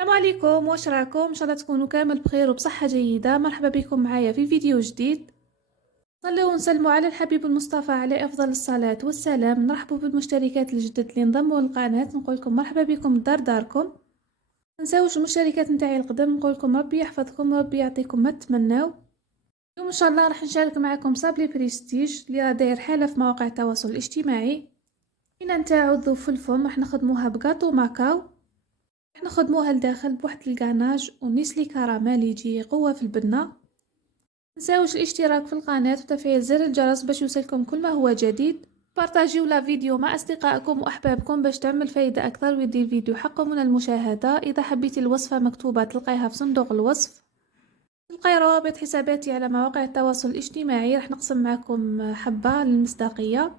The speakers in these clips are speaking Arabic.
السلام عليكم، واش راكم؟ ان شاء الله تكونوا كامل بخير وبصحة جيدة. مرحبا بكم معايا في فيديو جديد. صلوا ونسلموا على الحبيب المصطفى عليه افضل الصلاة والسلام. نرحبوا بالمشتركات الجدد اللي انضموا للقناة، نقول لكم مرحبا بكم دار داركم. تنساوش المشتركات نتاعي القدم، نقول لكم ربي يحفظكم وربي يعطيكم ما تتمناو. اليوم ان شاء الله راح نشارك معكم صابلي بريستيج اللي راه داير حالة في مواقع التواصل الاجتماعي. العجينة نتاعو تذوب في راح نخدموها بكاطو ماكاو. راح نخدموها لداخل بواحد الكاناج ونيسلي كراميل يجي قوة في البنة. متنساوش الاشتراك في القناة وتفعيل زر الجرس باش يوصلكم كل ما هو جديد. بارطاجيو لا فيديو مع أصدقائكم وأحبابكم باش تعمل فايدة أكثر ويدي الفيديو حقه من المشاهدة. إذا حبيتي الوصفة مكتوبة تلقايها في صندوق الوصف. تلقاي روابط حساباتي على مواقع التواصل الاجتماعي. راح نقسم معكم حبة للمصداقية.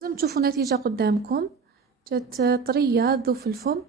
لازم تشوفوا نتيجة قدامكم، جات طرية تذوب في الفم.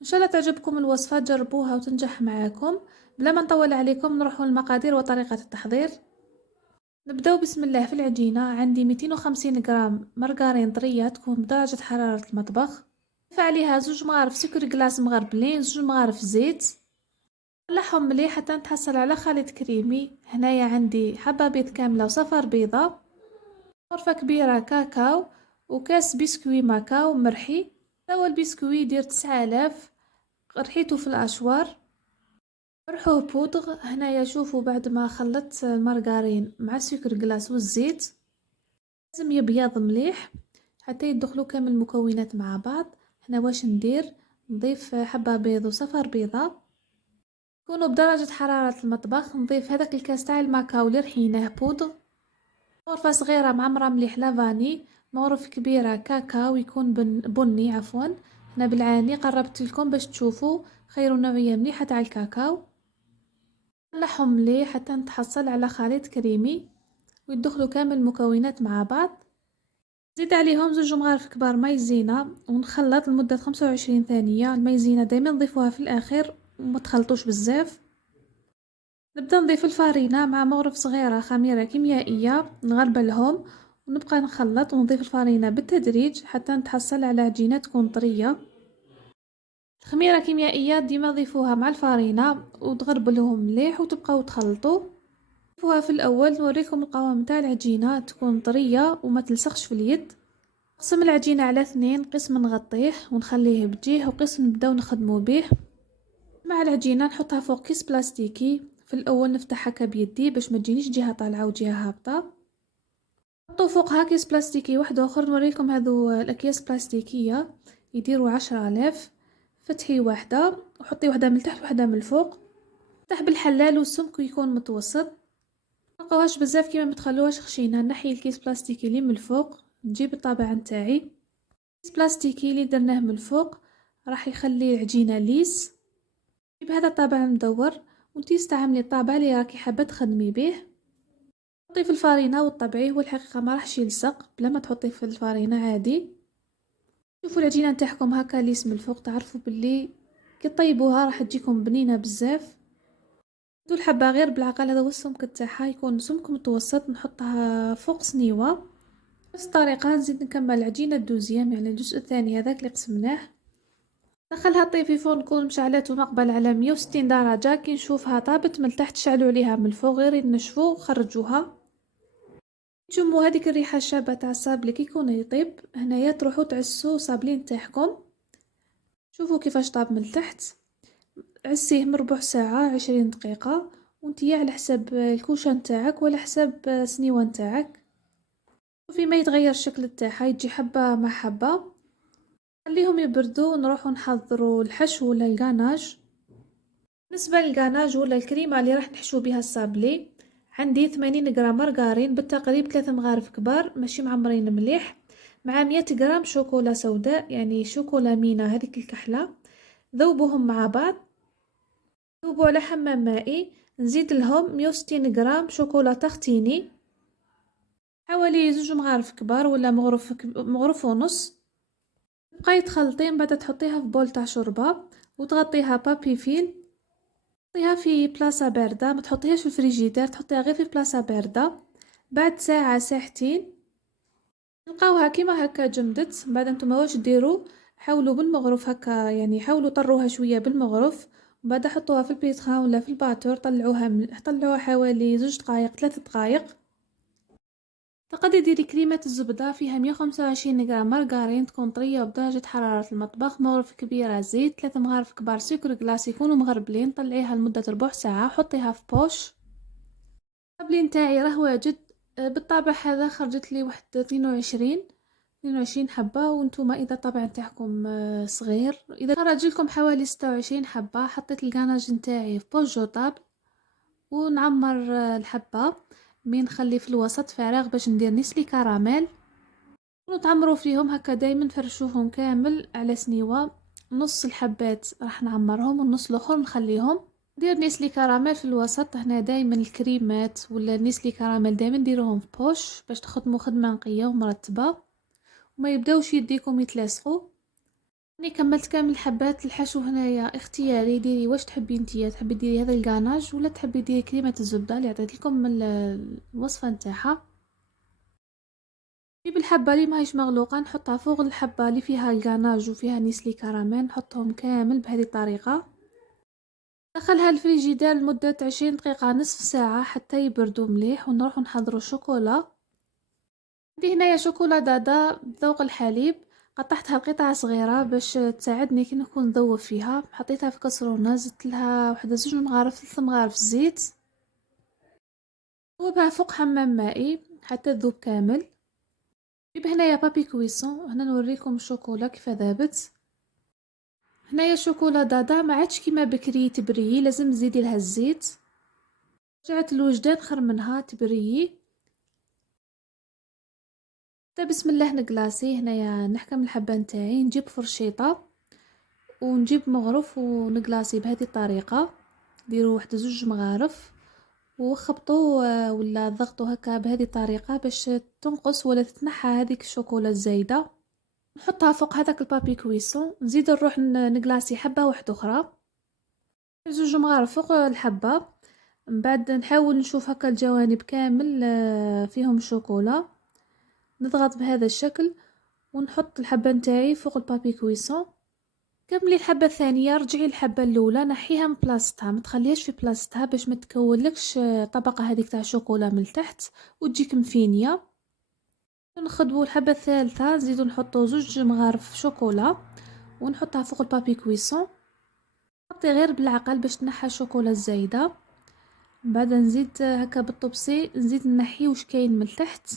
ان شاء الله تعجبكم الوصفة، جربوها وتنجح معاكم. بلا ما نطول عليكم نروحوا للمقادير وطريقة التحضير. نبداو بسم الله في العجينة. عندي 250 غرام مرقارين طرية تكون بدرجة حرارة المطبخ. نضيف عليها 2 مغارف سكر كلاص مغربلين، 2 مغارف زيت. نقلعهم مليح حتى نتحصل على خليط كريمي. هنايا عندي حبة بيض كاملة وصفر بيضة، غرفة كبيرة كاكاو، وكاس بسكوي ماكاو مرحي. هو البسكوي يدير 9000، رحيته في الاشوار. رحوه بودغ. هنايا شوفوا بعد ما خلطت المارغرين مع السكر جلاس والزيت لازم يبيض مليح حتى يدخلوا كامل المكونات مع بعض. هنا واش ندير؟ نضيف حبة بيض وصفر بيضة يكونوا بدرجة حرارة المطبخ. نضيف هذاك الكاس تاع الماكاو اللي رحيناه بودغ، غرفة صغيرة معمرة مليح لافاني، مغرف كبيرة كاكاو يكون بني عفوا. هنا بالعاني قربت لكم باش تشوفوا خير نوعية مليحة تاع الكاكاو. نقلعهم مليح حتى نتحصل على خليط كريمي ويدخلوا كامل المكونات مع بعض. زيد عليهم 2 مغارف كبار مايزينا ونخلط لمدة 25 ثانية. المايزينا دايما نضيفوها في الاخير وما تخلطوش بزاف. نبدا نضيف الفارينة مع مغرف صغيرة خميرة كيميائية، نغربلهم ونبقى نخلط ونضيف الفارينة بالتدريج حتى نتحصل على عجينة تكون طرية. خميرة كيميائية ديما ضيفوها مع الفارينة وتغربلوهم مليح وتبقاو تخلطوا. ضيفوها في الاول نوريكم القوام تاع العجينة تكون طرية وما تلصقش في اليد. نقسم العجينة على 2، قسم نغطيه ونخليه بجيه وقسم نبداو نخدمو به. مع العجينة نحطها فوق كيس بلاستيكي. في الاول نفتح هكا بيدي باش ما تجينيش جهة طالعة وجهة هابطة. نحطو فوقها كيس بلاستيكي واحد اخر. نوريكم هذو الاكياس البلاستيكية يديروا 10,000. فتحي واحدة وحطي واحدة من تحت واحدة من الفوق. افتح بالحلال والسمك يكون متوسط، متنقوهاش بزاف كيما متخلوهاش خشينة. نحي الكيس بلاستيكي اللي من الفوق، نجيب الطابع نتاعي. الكيس بلاستيكي اللي درناه من الفوق راح يخلي العجينة ليس. نجيب هذا الطابع المدور وانتي استعملي الطابع اللي راكي حابة تخدمي به. حطي في الفارينة وطبعيه، والحقيقة ما راحش يلصق بلا ما تحطيه في الفارينة عادي. شوفوا العجينة نتاعكم هكا ليس من الفوق، تعرفوا باللي كي طيبوها راح تجيكم بنينة بزاف. دول الحبة غير بالعقل، هذا هو السمك تاعها يكون سمك متوسط. نحطها فوق صنيوة. نفس الطريقة نزيد نكمل العجينة الدوزيام يعني الجزء الثاني هذاك اللي قسمناه. دخلها طيب في فرن نكون مشعلته مقبل على 160 درجة. كي نشوفها طابت من تحت شعلوا عليها من الفوق غير ينشفوا وخرجوها. تشموا هذيك الريحة الشابة تاع الصابلي كي يكون يطيب. هنايا تروحوا تعسوا صابلين تاعكم. شوفوا كيفاش طاب من تحت. عسيه من ربع ساعة 20 دقيقة، وانتي على حسب الكوشة نتاعك ولا حسب سنيوة نتاعك. وفي ما يتغير الشكل تاعها يجي حبة مع حبة. خليهم يبردوا ونروحوا نحضروا الحشو ولا الغاناج. بالنسبة للغاناج ولا الكريمة اللي راح نحشو بها الصابلي، عندي 80 غرام مارغرين بالتقريب 3 مغارف كبار ماشي معمرين مليح، مع 100 غرام شوكولا سوداء يعني شوكولا مينا هذيك الكحلة. ذوبوهم مع بعض. ذوبوا على حمام مائي. نزيد لهم 160 غرام شوكولا تختيني، حوالي 2 مغارف كبار ولا مغرف ونص. تبقاي تخلطين بعد تحطيها في بول تاع شوربه وتغطيها بابي فيل. تحطيها في بلاصه بارده، ما تحطيهاش في الفريجيدير، تحطيها غير في بلاصه بارده. بعد ساعه ساعتين تلقاوها كيما هكا جمدت. بعد نتوما واش ديروا؟ حاولوا بالمغرف هكا، يعني حاولوا طروها شويه بالمغرف، ومن بعد حطوها في البيتخان ولا في الباتور، طلعوها حوالي 2 دقائق 3 دقائق. تقدري ديري كريمة الزبدة فيها 125 غرام مارغرين تكون طرية وبدرجة حرارة المطبخ، مغرفة كبيرة زيت، 3 مغارف كبار سكر جلاس يكونوا مغربلين، طلعيها لمدة ربع ساعة، حطيها في بوش. الطبلي نتاعي راه واجد، بالطابع هذا خرجت لي واحد 22 حبة، وانتوما اذا الطابع نتاعكم صغير، اذا خرج لكم حوالي 26 حبة. حطيت الكاناج نتاعي في بوش جوطاب ونعمر الحبة، مين نخلي في الوسط فراغ باش ندير نسلي كراميل، ونتعمروا فيهم هكا دايما، فرشوهم كامل على سنيوة. نص الحبات راح نعمرهم والنص الاخر نخليهم. ندير نسلي كراميل في الوسط. هنا دايما الكريمات ولا النسلي كراميل دايما نديروهم في بوش باش تخدموا خدمه نقيه ومرتبه وما يبداوش يديكم يتلاصقوا. راني كملت كامل الحبات. الحشو هنايا اختياري، ديري واش تحبي نتيا، تحبي ديري هذا الكاناج ولا تحبي ديري كريمه الزبده اللي عطيت لكم الوصفه نتاعها. نجيب الحبه اللي ماهيش مغلوقه نحطها فوق الحبه اللي فيها الكاناج وفيها نسلي كراميل، نحطهم كامل بهذه الطريقه. دخلها الفريجيدير لمدة 20 دقيقة نصف ساعة حتى يبردوا مليح، ونروح نحضروا الشوكولا. عندي هنايا شوكولا دادا بذوق الحليب، قطعتها قطع صغيرة باش تساعدني كي نكون نذوب فيها. حطيتها في كسرونة، زدت لها واحد 2 مغارف 3 مغارف زيت، ذوبها فوق حمام مائي حتى تذوب كامل. جيب هنايا بابي كويسون، هنا نوريكم الشوكولا كيف ذابت. هنايا شوكولا دادا ما عادش كيما بكري تبريي، لازم تزيدي لها الزيت. رجعت الوجدان خير منها تبريي. بسم الله نقلاسي. هنايا نحكم الحبه نتاعي، نجيب فرشيطه ونجيب مغرف ونقلاسي بهذه الطريقه. ديروا واحد 2 مغارف وخبطوا ولا ضغطوا هكا بهذه الطريقه باش تنقص ولا تتنحى هذيك الشوكولا الزايده. نحطها فوق هذاك البابي كويسون، نزيد نروح نقلاسي حبه واحده اخرى، 2 مغارف فوق الحبه. من بعد نحاول نشوف هكا الجوانب كامل فيهم شوكولا، نضغط بهذا الشكل ونحط الحبه نتاعي فوق البابي كويسون. كملي الحبه الثانيه، رجعي الحبه الاولى نحيها من بلاصتها، ما تخليهاش في بلاصتها باش ما تكونلكش طبقه هذيك تاع الشوكولا من التحت وتجيك مفينيه. نخدموا الحبه الثالثه، نزيدو نحطو 2 مغارف شوكولا ونحطها فوق البابي كويسون. حطي غير بالعقل باش تنحى الشوكولا الزايده. بعد نزيد هكا بالطبسي، نزيد نحي واش كاين من التحت،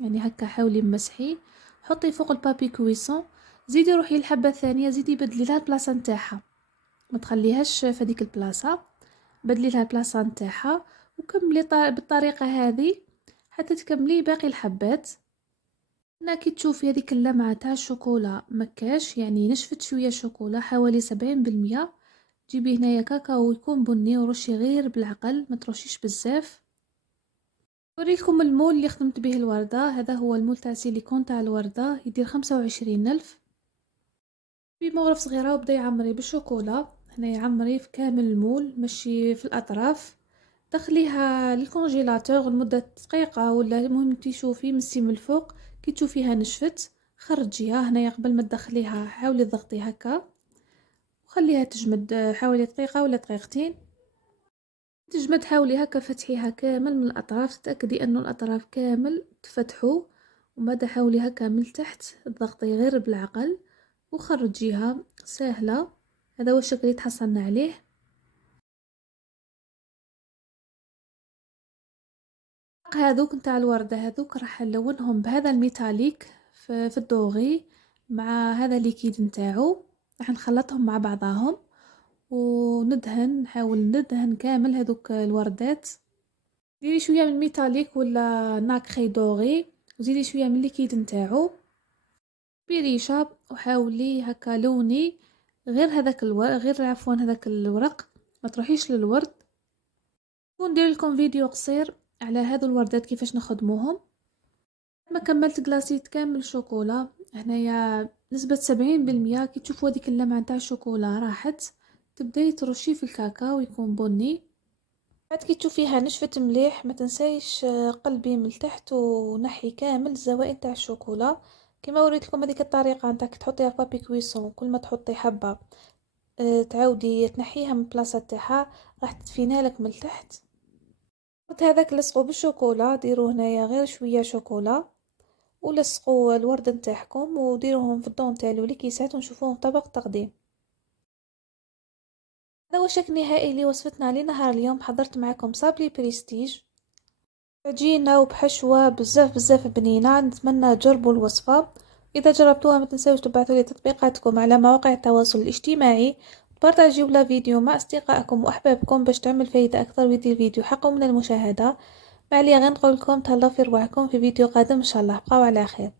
يعني هكا حاولي مسحي. حطي فوق البابي كويسون، زيدي روحي الحبه الثانيه، زيدي بدلي لها البلاصه نتاعها، ما تخليهاش في هذيك البلاصه، بدلي لها البلاصه نتاعها. وكملي بالطريقه هذه حتى تكملي باقي الحبات. هنا كي تشوفي هذيك اللمعه تاع الشوكولا مكاش، يعني نشفت شويه الشوكولا حوالي 70%، جيبي هنايا كاكاو يكون بني ورشي غير بالعقل، ما ترشيش بزاف. نوريكم المول اللي خدمت به الوردة. هذا هو المول تاع سيليكون تاع الوردة، يدير 25,000. بمغرف صغيرة وبدا يعمري بالشوكولا. هنا يعمري في كامل المول ماشي في الأطراف. دخليها للكونجيلاتور لمدة دقيقة ولا المهم تشوفي مسي من الفوق، كي تشوفيها نشفت خرجيها. هنايا قبل ما تدخليها حاولي تضغطي هكا وخليها تجمد حوالي دقيقة ولا دقيقتين. تجمد حاولي هكا فتحيها كامل من الأطراف، تتأكدي أنه الأطراف كامل تفتحوا، وبعد حاولي هكا من تحت تضغطي غير بالعقل وخرجيها سهلة. هذا هو الشكل اللي تحصلنا عليه. هذوك نتاع الوردة هذوك راح نلونهم بهذا الميتاليك في الدوغي مع هذا الليكيد نتاعو، راح نخلطهم مع بعضهم وندهن، نحاول ندهن كامل هذوك الوردات. ديري شويه من الميتاليك ولا ناكري دوغي وزيدي شويه من الليكيد نتاعو بريشه، وحاولي هكا لوني غير هذاك غير عفوا هذاك الورق، ما تروحيش للورد. وندير لكم فيديو قصير على هذو الوردات كيفاش نخدموهم. ما كملت كلاصيت كامل شوكولا، هنايا نسبة 70%. كي تشوفوا هذيك اللمعة نتاع الشوكولا راحت، تبداي ترشي في الكاكاو يكون بني. بعد كي تشوفيها نشفت مليح، ما تنسايش قلبي من تحت ونحي كامل الزوائد تاع الشوكولا كما وريت لكم هذيك الطريقه نتاع تحطيها في بابي كويسون، كل ما تحطي حبه تعاودي تنحيها من البلاصه تاعها راح تدفينها لك من التحت. هذاك لصقوا بالشوكولا، ديروا هنايا غير شويه شوكولا ولصقوا الورد نتاعكم وديروهم في الضون تاع الكيسات ونشوفوهم طبق تقديم. هذا هو الشكل النهائي لوصفتنا لنهار اليوم. حضرت معكم صابلي بريستيج عجينة وبحشوة بزاف بنينة. نتمنى تجربوا الوصفة. إذا جربتوها ما تنسوش تبعثوا لي تطبيقاتكم على مواقع التواصل الاجتماعي، تبارطاجيو لا فيديو مع أصدقائكم وأحبابكم باش تعمل فايدة أكثر ويدي الفيديو حقه من المشاهدة. ما عليا غير نقول لكم تهلاو في رواحكم في فيديو قادم إن شاء الله. بقاو على خير.